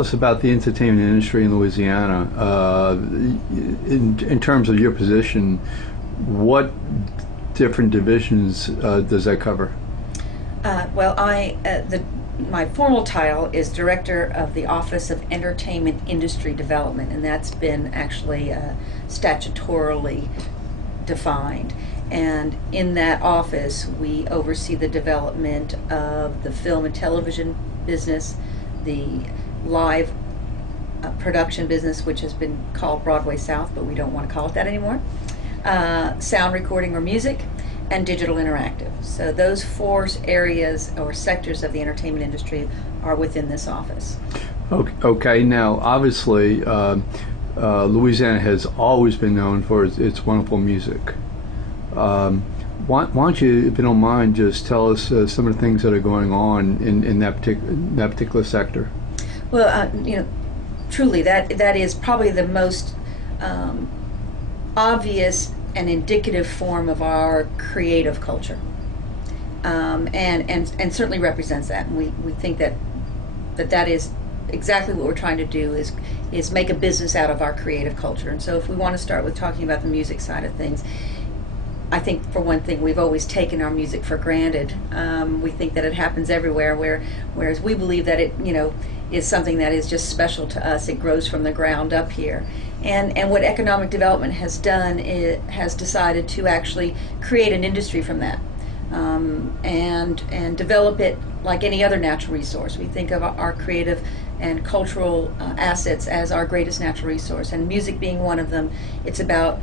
Us about the entertainment industry in Louisiana. In terms of your position, what different divisions does that cover? Well, my formal title is Director of the Office of Entertainment Industry Development, and that's been actually statutorily defined. And in that office, we oversee the development of the film and television business, the live production business, which has been called Broadway South, but we don't want to call it that anymore, sound recording or music, and digital interactive. So those four areas or sectors of the entertainment industry are within this office. Okay, now obviously Louisiana has always been known for its wonderful music. Why don't you, if you don't mind, just tell us some of the things that are going on in that particular sector? Well, truly, that is probably the most obvious and indicative form of our creative culture, and certainly represents that. And we think that is exactly what we're trying to do, is make a business out of our creative culture. And so if we want to start with talking about the music side of things, I think for one thing, we've always taken our music for granted. We think that it happens everywhere, whereas we believe that it is something that is just special to us. It grows from the ground up here. And what economic development has done, it has decided to actually create an industry from that, and develop it like any other natural resource. We think of our creative and cultural assets as our greatest natural resource, and music being one of them. It's about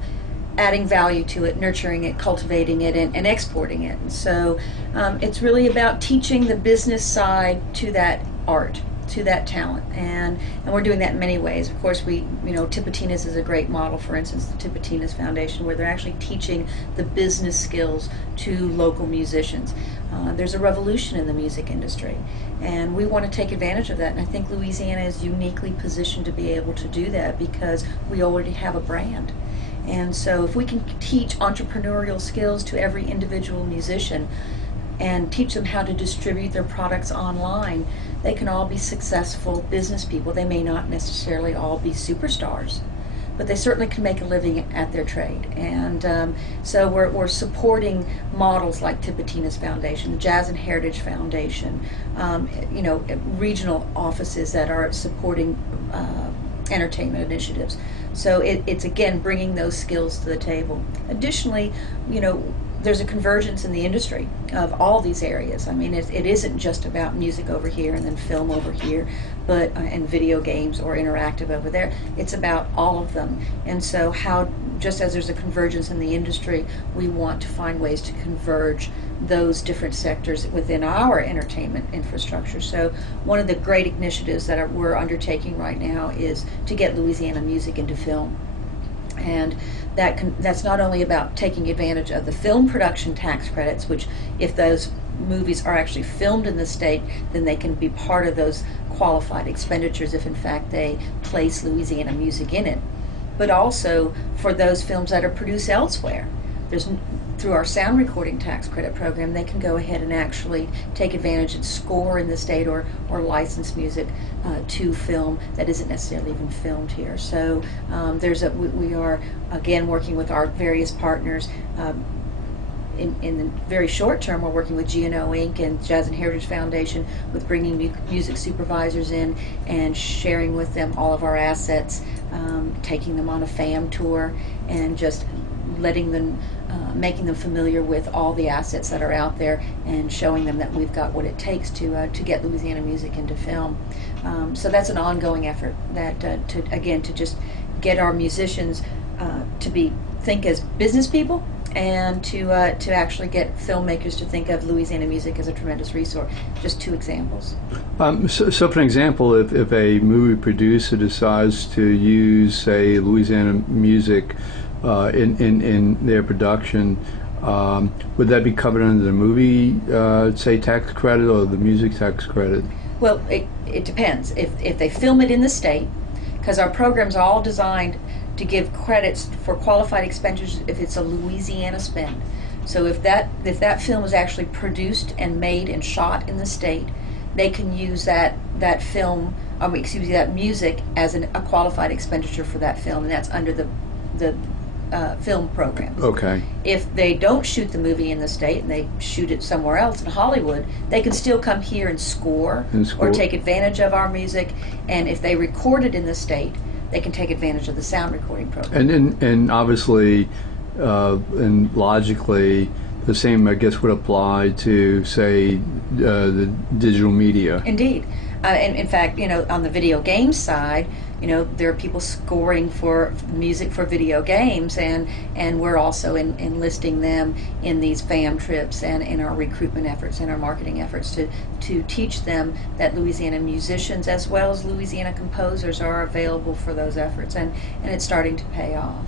adding value to it, nurturing it, cultivating it, and exporting it. And so it's really about teaching the business side to that art, to that talent, and we're doing that in many ways. Of course, Tipitina's is a great model. For instance, the Tipitina's Foundation, where they're actually teaching the business skills to local musicians. There's a revolution in the music industry, and we want to take advantage of that. And I think Louisiana is uniquely positioned to be able to do that because we already have a brand. And so if we can teach entrepreneurial skills to every individual musician and teach them how to distribute their products online, they can all be successful business people. They may not necessarily all be superstars, but they certainly can make a living at their trade. And so we're supporting models like Tipitina's Foundation, the Jazz and Heritage Foundation, regional offices that are supporting entertainment initiatives. So it's again bringing those skills to the table. Additionally, there's a convergence in the industry of all these areas. I mean, it isn't just about music over here and then film over here, but and video games or interactive over there. It's about all of them. And so just as there's a convergence in the industry, we want to find ways to converge those different sectors within our entertainment infrastructure. So one of the great initiatives that we're undertaking right now is to get Louisiana music into film. And that's not only about taking advantage of the film production tax credits, which if those movies are actually filmed in the state, then they can be part of those qualified expenditures if in fact they place Louisiana music in it, but also for those films that are produced elsewhere. Through our sound recording tax credit program, they can go ahead and actually take advantage and score in the state or license music to film that isn't necessarily even filmed here. So we are again working with our various partners. In the very short term, we're working with G&O Inc. and Jazz and Heritage Foundation with bringing music supervisors in and sharing with them all of our assets, taking them on a FAM tour, and just letting them, making them familiar with all the assets that are out there and showing them that we've got what it takes to get Louisiana music into film. So that's an ongoing effort to just get our musicians to think as business people, and to actually get filmmakers to think of Louisiana music as a tremendous resource. Just two examples. So for an example, if a movie producer decides to use, say, Louisiana music in their production, would that be covered under the movie, say, tax credit or the music tax credit? Well, it depends. If they film it in the state, because our programs are all designed to give credits for qualified expenditures if it's a Louisiana spend. So if that film is actually produced and made and shot in the state, they can use that film excuse me, that music as a qualified expenditure for that film, and that's under the film program. Okay. If they don't shoot the movie in the state and they shoot it somewhere else in Hollywood, they can still come here and score, or take advantage of our music. And if they record it in the state, they can take advantage of the sound recording program. And obviously, and logically, the same, I guess, would apply to, say, the digital media. Indeed. And in fact, on the video game side, there are people scoring for music for video games, and we're also enlisting them in these FAM trips and in our recruitment efforts and our marketing efforts to teach them that Louisiana musicians as well as Louisiana composers are available for those efforts, and it's starting to pay off.